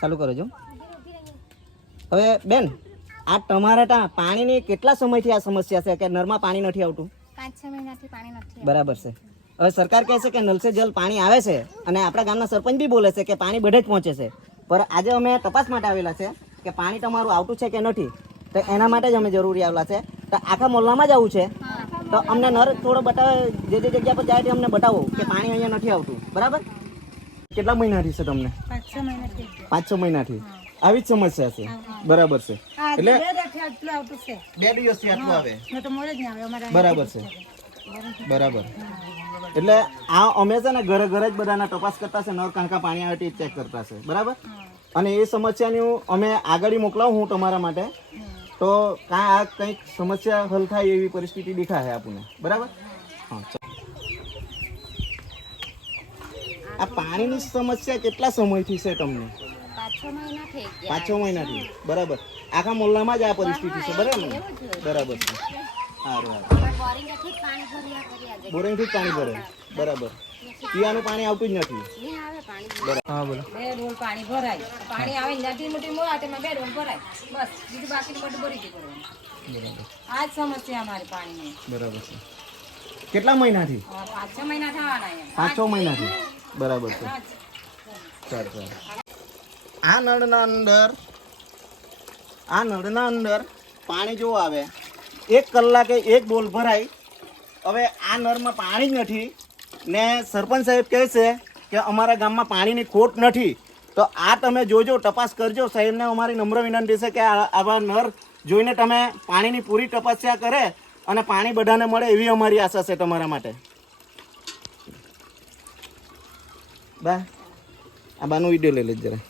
ચાલુ કરો છો હવે બેન આ તમારે ત્યાં પાણીની કેટલા સમયથી આ સમસ્યા છે કે નળમાં પાણી નથી આવતું 5-6 મહિનાથી પાણી નથી બરાબર છે હવે સરકાર કહે છે કે નલ સે જલ પાણી આવે છે અને આપણા ગામના સરપંચ બી બોલે છે કે પાણી બધે જ પહોંચે છે પણ આજે અમે તપાસ માટે આવેલા છે કે પાણી તમારું આવતું છે કે નથી તો એના માટે જ અમે જરૂરી આવેલા છે તો આખા મોહલ્લામાં જ આવું છે તો અમને નર થોડો બતાવે જે જગ્યા પર જાય અમને બતાવો કે પાણી અહીંયા નથી આવતું બરાબર કેટલા મહિનાથી છે તમને 5-6 મહિનાથી 5-6 મહિનાથી આવી જ સમસ્યા છે બરાબર છે એટલે 2 દિવસથી આટલું આવે બરાબર છે બરાબર એટલે આ અમે છે ને ઘરે ઘરે જ બધાના તપાસ કરતા છે નળ કાંકા પાણી આવે તે ચેક કરતા છે બરાબર અને એ સમસ્યાની અમે આગળ મોકલાવું હું તમારા માટે તો કાં આ કંઈક સમસ્યા હલ થાય એવી પરિસ્થિતિ દેખાય આપણને બરાબર હા આ પાણીની સમસ્યા કેટલા સમયથી છે તમને 5-6 મહિના થઈ ગયા 5-6 મહિનાથી બરાબર આખા મોહલ્લામાં જ આ પરિસ્થિતિ છે બરાબર ને બરાબર છે સારું બોરિંગથી જ પાણી ભરે બરાબર પીવાનું પાણી આવતું જ નથી હા બોલો 2 ડોલ પાણી ભરાય પાણી આવે નદી મોટી મોરા તેમાં 2 ડોલ ભરાય બસ બીજું બાકી બધું ભરી દીધું બરાબર આ જ સમસ્યા અમારી પાણીની બરાબર છે કેટલા મહિનાથી 5-6 મહિના થવાના 5-6 મહિનાથી બરાબર છે સારું આ નળના અંદર પાણી જો આવે 1 કલાકે 1 ડોલ ભરાય હવે આ નળમાં પાણી જ નથી ને સરપંચ સાહેબ કહે છે કે અમારા ગામમાં પાણીની ખોટ નથી તો આ તમે જોજો તપાસ કરજો સાહેબને અમારી નમ્ર વિનંતી છે કે આવા નળ જોઈને તમે પાણીની પૂરી તપસ્યા કરે અને પાણી બધાને મળે એવી અમારી આશા છે તમારા માટે બા આ બાનો વિડીયો લઈ લેજો જરા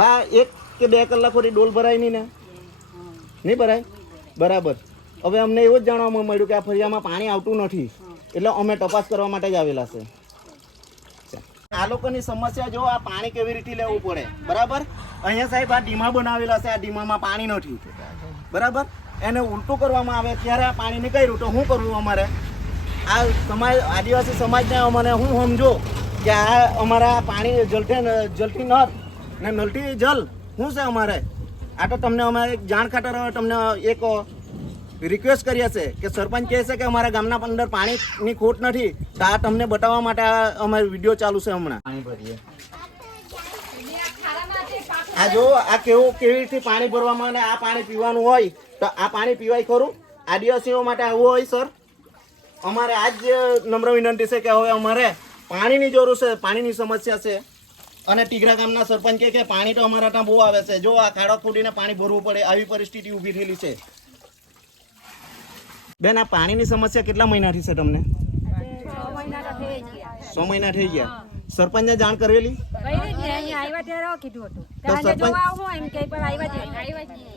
બા 1 કે 2 કલાક સુધી ડોલ ભરાય નહીં ભરાય બરાબર હવે અમને એવું જ જાણવા મળ્યું કે આ ફરિયામાં પાણી આવતું નથી એટલે અમે તપાસ કરવા માટે જ આવેલા છે આ લોકોની સમસ્યા જો આ પાણી કેવી રીતે લેવું પડે બરાબર અહીંયા સાહેબ આ ડીમા બનાવેલા છે આ ડીમામાં પાણી નથી બરાબર એને ઉલટું કરવામાં આવે ત્યારે આ પાણીને કર્યું તો શું કરવું અમારે આ સમાજ આદિવાસી સમાજને અમને હું સમજો કે આ અમારા પાણી જલથી નળ ને નલથી જલ શું છે અમારે આ તો તમને અમે જાણ ખાતર તમને એક રિક્વેસ્ટ કરીએ છે કે સરપંચ કહે છે કે અમારા ગામના અંદર પાણીની ખોટ નથી તો આ તમને બતાવવા માટે અમારો વિડીયો ચાલુ છે હમણાં પાણી ભરીએ આ જો આ કેવી રીતે પાણી ભરવામાં અને આ પાણી પીવાનું હોય તો આ પાણી પીવાય ખરું આદિવાસીઓ માટે આવું હોય સર અમારે આજ નમ્ર વિનંતી છે કે હવે અમારે પાણીની જરૂર છે પાણીની સમસ્યા છે અને ટીગરા ગામના સરપંચ કે પાણી તો અમારા ત્યાં બહુ આવે છે જો આ ખાડો ખોડીને પાણી ભરવું પડે આવી પરિસ્થિતિ ઊભી થયેલી છે બેન આ પાણીની સમસ્યા કેટલા મહિનાથી છે તમને 6 મહિના થઈ ગયા સરપંચને જાણ કરેલી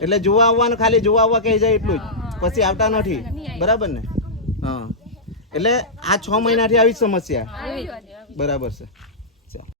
એટલે જોવા આવવાનું ખાલી જોવા આવવા કહી જાય એટલું જ પછી આવતા નથી બરાબર ને હા એટલે આ 6 મહિનાથી આવી જ સમસ્યા બરાબર છે